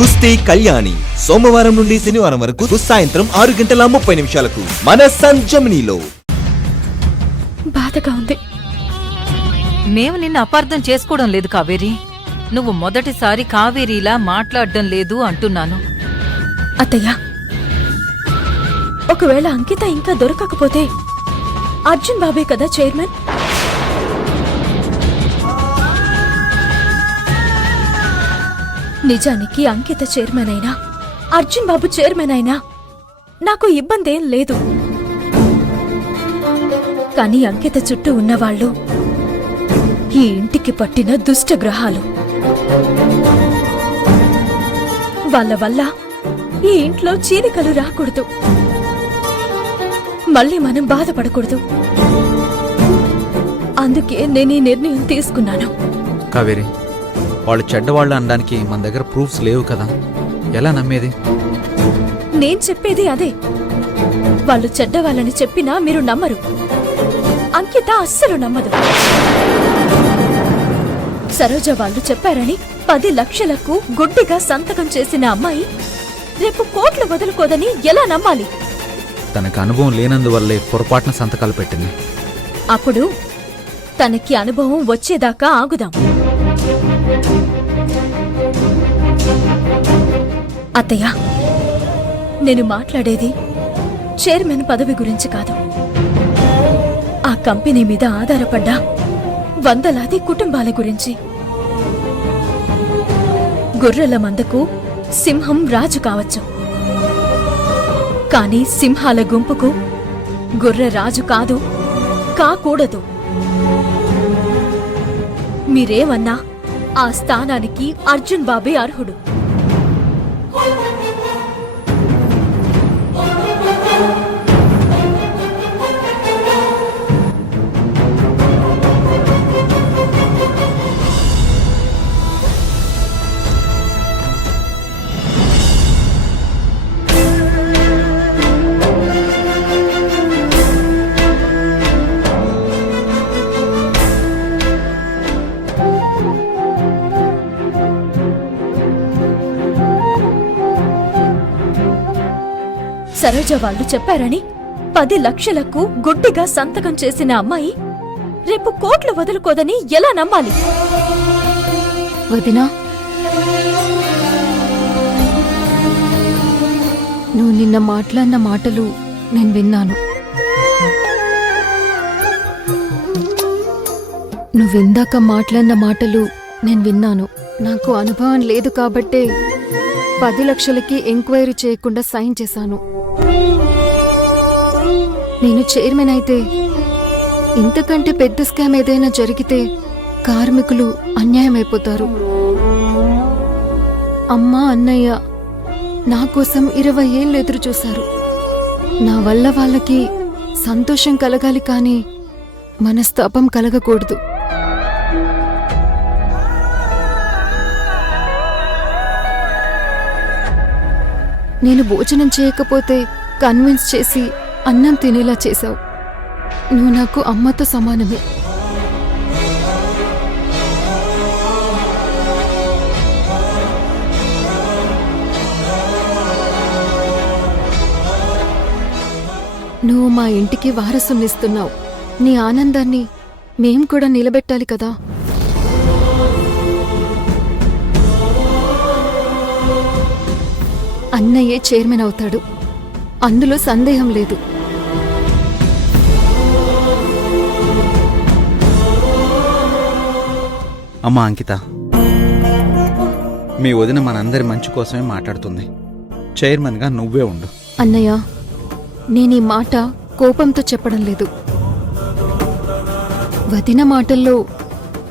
కుస్తీ కళ్యాణి సోమవారం నుండి శనివారం వరకు సాయంత్రం 6:30 మన సంజమినిలో. బాధగా ఉంది. మేము నిన్ను అపార్థం చేసుకోవడం లేదు కావేరి. నువ్వు మొదటిసారి కావేరీలా మాట్లాడడం లేదు అంటున్నాను. అత్తయ్య, ఒకవేళ అంకిత ఇంకా దొరకకపోతే అర్జున్ బాబే కదా చైర్మన్. నిజానికి అంకిత చైర్మన్ అయినా అర్జున్ బాబు చైర్మన్ అయినా నాకు ఇబ్బందేం లేదు. కానీ అంకిత చుట్టూ ఉన్నవాళ్లు ఈ ఇంటికి పట్టిన దుష్టగ్రహాలు. వాళ్ళ వల్ల ఈ ఇంట్లో చీలికలు రాకూడదు, మళ్ళీ మనం బాధపడకూడదు. అందుకే నేను ఈ నిర్ణయం తీసుకున్నాను. కావేరి, వాళ్ళు చెడ్డవాళ్ళు అనడానికి మన దగ్గర ప్రూఫ్స్ లేవు కదా, ఎలా నమ్మేది? నేను చెప్పేది అదే. వాళ్ళు చెడ్డవాళ్ళని చెప్పినా మీరు నమ్మరు. అంకిత అస్సలు నమ్మదు. సరోజ వాళ్ళు చెప్పారని 10 లక్షలకు గుడ్డిగా సంతకం చేసిన అమ్మాయి రేపు కోట్లు వదులుకోదని ఎలా నమ్మాలి? తనకు అనుభవం లేనందువల్లే పొరపాటున సంతకాలు పెట్టింది. అప్పుడు తనకి అనుభవం వచ్చేదాకా ఆగుదాం. అత్తయ్య, నేను మాట్లాడేది చైర్మన్ పదవి గురించి కాదు. ఆ కంపెనీ మీద ఆధారపడ్డ వందలాది కుటుంబాల గురించి. గొర్రెల మందకు సింహం రాజు కావచ్చు, కానీ సింహాల గుంపుకు గొర్రె రాజు కాదు, కాకూడదు. మీరేమన్నా ఆ స్థానానికి అర్జున్ బాబే అర్హుడు. సరోజ వాళ్ళు చెప్పారని 10 లక్షలకు గుడ్డిగా సంతకం చేసిన అమ్మాయి రేపు కోట్లు వదులుకోదని ఎలా నమ్మాలి? వదినా, నువ్వు నిన్న మాట్లాడిన మాటలు నేను విన్నాను. నువ్విందాక మాట్లాడిన మాటలు నేను విన్నాను. నాకు అనుభవం లేదు కాబట్టే 10 లక్షలకి ఎంక్వైరీ చేయకుండా సైన్ చేశాను. నేను చైర్మన్ అయితే ఇంతకంటే పెద్ద స్కామ్ ఏదైనా జరిగితే కార్మికులు అన్యాయమైపోతారు. అమ్మ, అన్నయ్య నా కోసం 20 ఏళ్ళు ఎదురు చూశారు. నా వల్ల వాళ్ళకి సంతోషం కలగాలి, కానీ మనస్తాపం కలగకూడదు. నేను భోజనం చేయకపోతే కన్విన్స్ చేసి అన్నం తినేలా చేశావు. నువ్వు నాకు అమ్మతో సమానమే. నువ్వు మా ఇంటికి వారసునిస్తున్నావు. నీ ఆనందాన్ని మేం కూడా నిలబెట్టాలి కదా. అన్నయ్యే చైర్మన్ అవుతాడు, అందులో సందేహం లేదు. అమ్మా అంకిత, మీ వదిన మనందరి మంచి కోసమే మాట్లాడుతుంది. చైర్మన్గా నువ్వే ఉండు. అన్నయ్య, నేనీ మాట కోపంతో చెప్పడం లేదు. వదిన మాటల్లో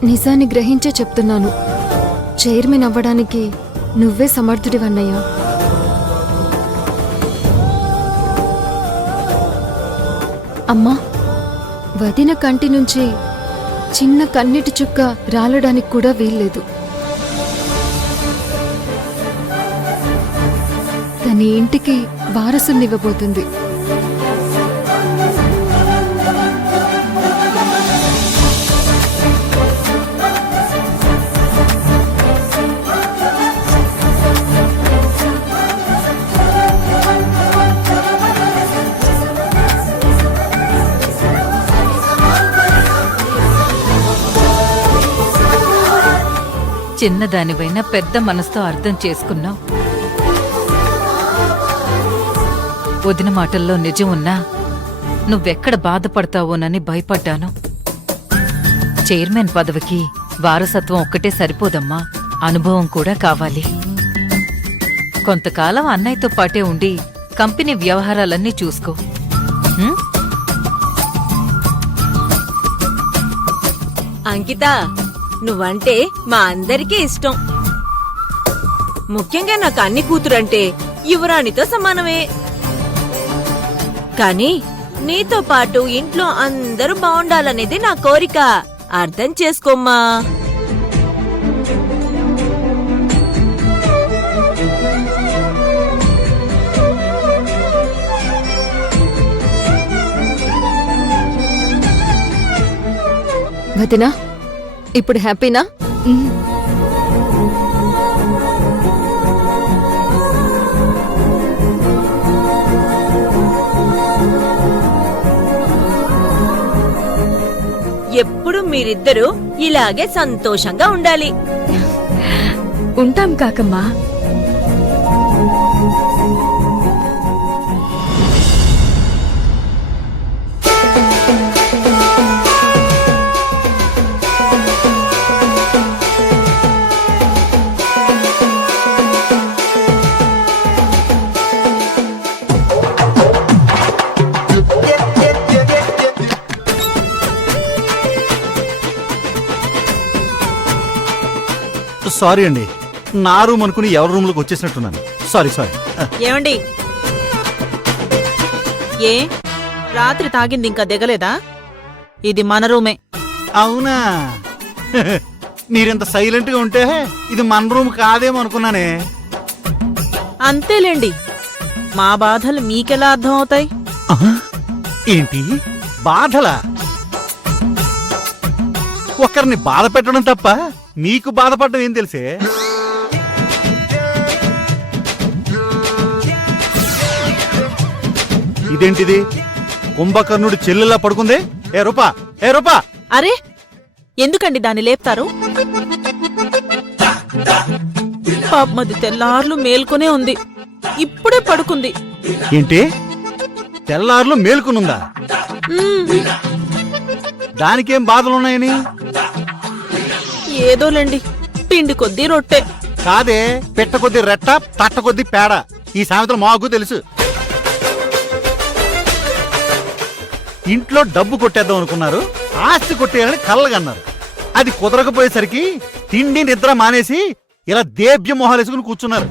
నిజాన్ని గ్రహించే చెప్తున్నాను. చైర్మన్ అవ్వడానికి నువ్వే సమర్థుడివన్నయ్యా. అమ్మా, వదిన కంటి నుంచి చిన్న కన్నీటి చుక్క రాలడానికి కూడా వీల్లేదు. తన ఇంటికి వారసునివ్వబోతుంది. చిన్నదానివైనా పెద్ద మనసుతో అర్థం చేసుకున్నావు. వదిన మాటల్లో నిజం ఉన్నా నువ్వెక్కడ బాధపడతావోనని భయపడ్డాను. చైర్మన్ పదవికి వారసత్వం ఒక్కటే సరిపోదమ్మా, అనుభవం కూడా కావాలి. కొంతకాలం అన్నయ్యతో పాటే ఉండి కంపెనీ వ్యవహారాలన్నీ చూసుకో. ఉం? అంకిత, నువ్వంటే మా అందరికీ ఇష్టం. ముఖ్యంగా నాకు అన్ని కూతురంటే యువరాణితో సమానమే. కానీ నీతో పాటు ఇంట్లో అందరూ బావుండాలనేది నా కోరిక. అర్థం చేసుకోమ్మా. వదినా, ఇప్పుడు హ్యాపీనా? ఎప్పుడు మీరిద్దరూ ఇలాగే సంతోషంగా ఉండాలి. ఉంటాం కాకమ్మా. సారీ అండి, నా రూమ్ అనుకుని ఎవరి రూమ్లోకి వచ్చేసినట్టున్నాను. సారీ. ఏమండి, ఏ రాత్రి తాగింది ఇంకా దిగలేదా? ఇది మన రూమే. అవునా? మీరింత సైలెంట్ గా ఉంటే ఇది మన రూమ్ కాదేమో అనుకున్నానే. అంతేలేండి, మా బాధలు మీకెలా అర్థం అవుతాయి? ఏంటి బాధలా? ఒకరిని బాధ పెట్టడం తప్ప మీకు బాధపడడం ఏం తెలుసే? ఇదేంటిది? కుంభకర్ణుడు చెల్లెలా పడుకుందే. ఏ రూపా! అరే, ఎందుకండి దాన్ని లేపుతారు? పాపమది తెల్లార్లు మేల్కొనే ఉంది, ఇప్పుడే పడుకుంది. ఏంటి తెల్లారులు మేల్కొనుందా? దానికేం బాధలున్నాయని? ఏదోలేండి, పిండి కొద్దీ రొట్టె. కాదే, పెట్ట కొద్ది రెట్ట, తట్ట కొద్ది పేడ. ఈ సామెతలు మాకు తెలుసు. ఇంట్లో డబ్బు కొట్టేద్దాం అనుకున్నారు, ఆస్తి కొట్టేయాలని కళ్ళగన్నారు. అది కుదరకపోయేసరికి తిండి నిద్ర మానేసి ఇలా దేభ్య మొహాలేసుకుని కూర్చున్నారు.